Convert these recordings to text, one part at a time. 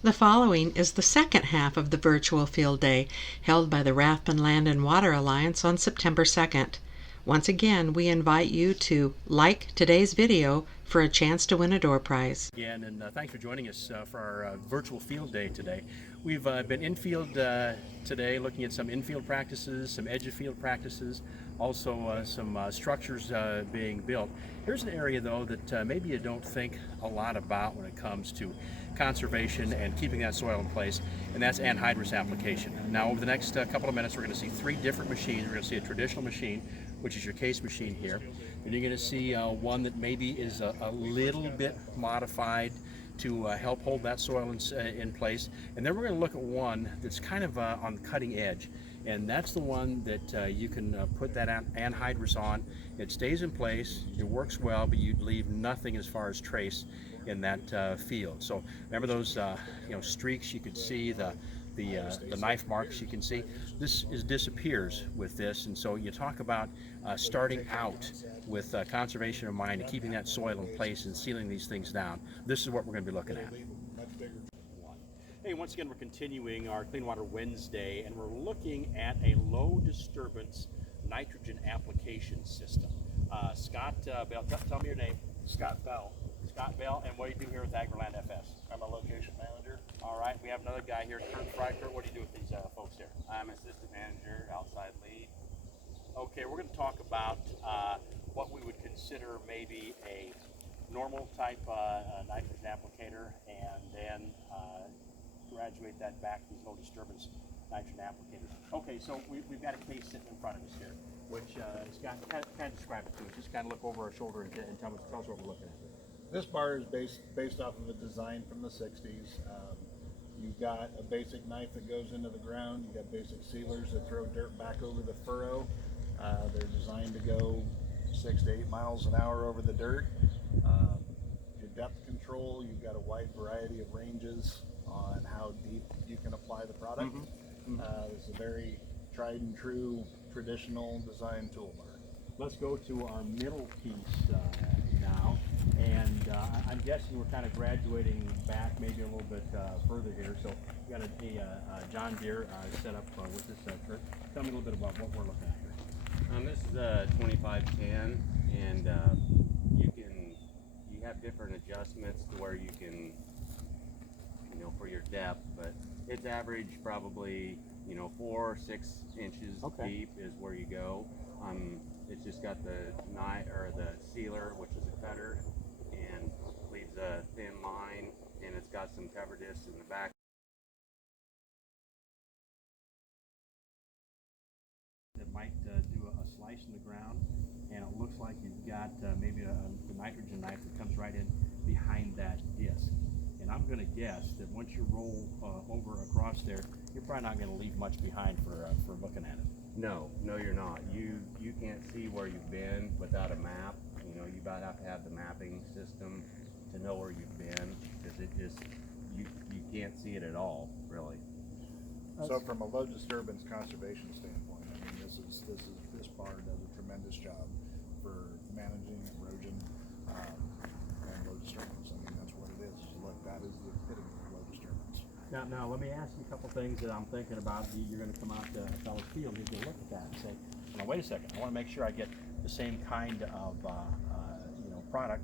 The following is the second half of the virtual field day held by the Rathbun Land and Water Alliance on September 2nd. Once again, we invite you to like today's video for a chance to win a door prize. Again, and thanks for joining us for our virtual field day today. We've been in-field today looking at some in-field practices, some edge-of-field practices, also some structures being built. Here's an area though that maybe you don't think a lot about when it comes to conservation and keeping that soil in place, and that's anhydrous application. Now over the next couple of minutes we're going to see three different machines. We're going to see a traditional machine, which is your case machine here, and you're going to see one that maybe is a little bit modified to help hold that soil in place, and then we're going to look at one that's kind of on the cutting edge, and that's the one that you can put that anhydrous on. It stays in place, it works well, but you'd leave nothing as far as trace in that field. So remember those streaks you could see, the knife marks you can see. This disappears with this, and so you talk about starting out with conservation in mind and keeping that soil in place and sealing these things down. This is what we're going to be looking at. Hey, once again we're continuing our Clean Water Wednesday, and we're looking at a low disturbance nitrogen application system. Scott Bell, tell me your name. Scott Bell. Scott Bell, and what do you do here with AgriLand FS? I'm a location manager. All right, we have another guy here, Kurt Fry. Kurt, what do you do with these folks here? I'm assistant manager, outside lead. Okay, we're going to talk about what we would consider maybe a normal type nitrogen applicator, and then graduate that back to these low disturbance nitrogen applicators. Okay, so we've got a case sitting in front of us here, which Scott, kind of describe it to us. Just kind of look over our shoulder and tell us what we're looking at. This bar is based off of a design from the 60s. You've got a basic knife that goes into the ground. You've got basic sealers that throw dirt back over the furrow. They're designed to go 6 to 8 miles an hour over the dirt. Your depth control, you've got a wide variety of ranges on how deep you can apply the product. This is a very tried and true traditional design toolbar. Let's go to our middle piece now, and I'm guessing we're kind of graduating back maybe a little bit further here. So we got a John Deere set up with this Kurt. Tell me a little bit about what we're looking at here. This is a 2510, and you have different adjustments to where you can, for your depth, but it's average probably 4 or 6 inches deep is where you go. It's just got the knife or the sealer, which is a cutter, and leaves a thin line, and it's got some cover discs in the back. That might do a slice in the ground, and it looks like you've got maybe a nitrogen knife that comes right in behind that disc. And I'm going to guess that once you roll over across there, you're probably not going to leave much behind for looking at it. No, you're not. You can't see where you've been without a map. You about have to have the mapping system to know where you've been, because you can't see it at all, really. So from a low disturbance conservation standpoint, I mean, this bar does a tremendous job for managing erosion and low disturbance. I mean, that's what it is. Look, that is the epitome of low disturbance. Now let me ask you a couple things that I'm thinking about. You're going to come out to a fellow's field, you can look at that and say, now wait a second, I want to make sure I get the same kind of product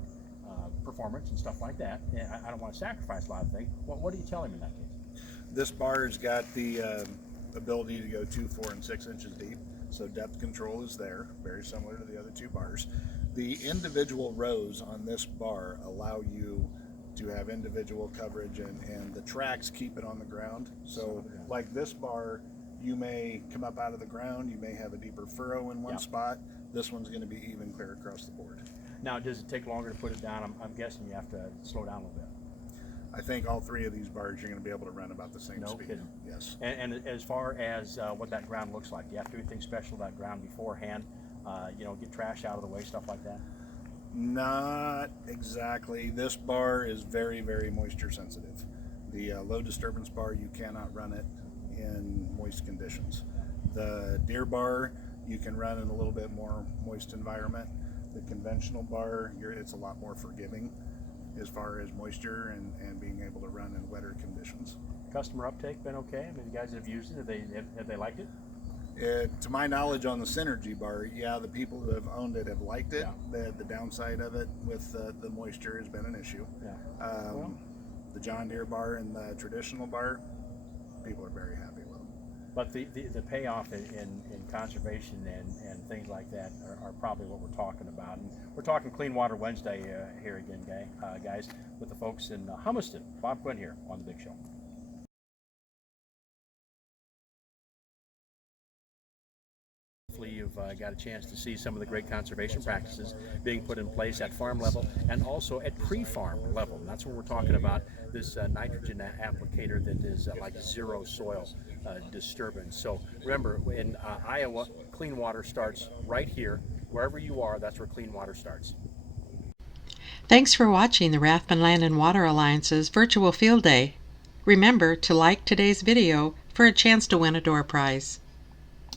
performance and stuff like that. And I don't want to sacrifice a lot of things. What do you tell him in that case? This bar's got the ability to go 2, 4, and 6 inches deep, so depth control is there, very similar to the other two bars. The individual rows on this bar allow you to have individual coverage, and the tracks keep it on the ground. So like this bar, you may come up out of the ground, you may have a deeper furrow in one spot. This one's going to be even clear across the board. Now, does it take longer to put it down? I'm guessing you have to slow down a little bit. I think all three of these bars you're going to be able to run about the same speed. No kidding. Yes. And as far as what that ground looks like, do you have to do anything special to that ground beforehand? Get trash out of the way, stuff like that? Not exactly. This bar is very, very moisture sensitive. The low disturbance bar, you cannot run it in moist conditions. The Deere bar, you can run in a little bit more moist environment. The conventional bar, it's a lot more forgiving as far as moisture and being able to run in wetter conditions. conditions. Customer uptake been okay? I mean, the guys that have used it, have they liked it? To my knowledge, on the Synergy bar, yeah, the people who have owned it have liked it. Yeah. The downside of it with the moisture has been an issue. Yeah. The John Deere bar and the traditional bar, people are very happy with them. But the payoff in conservation and things like that are probably what we're talking about. And we're talking Clean Water Wednesday here again, guys, with the folks in Humiston. Bob Quinn here on The Big Show. Hopefully you've got a chance to see some of the great conservation practices being put in place at farm level and also at pre-farm level. And that's what we're talking about, this nitrogen applicator that is like zero soil disturbance. So remember, in Iowa, clean water starts right here. Wherever you are, that's where clean water starts. Thanks for watching the Rathbun Land and Water Alliance's Virtual Field Day. Remember to like today's video for a chance to win a door prize.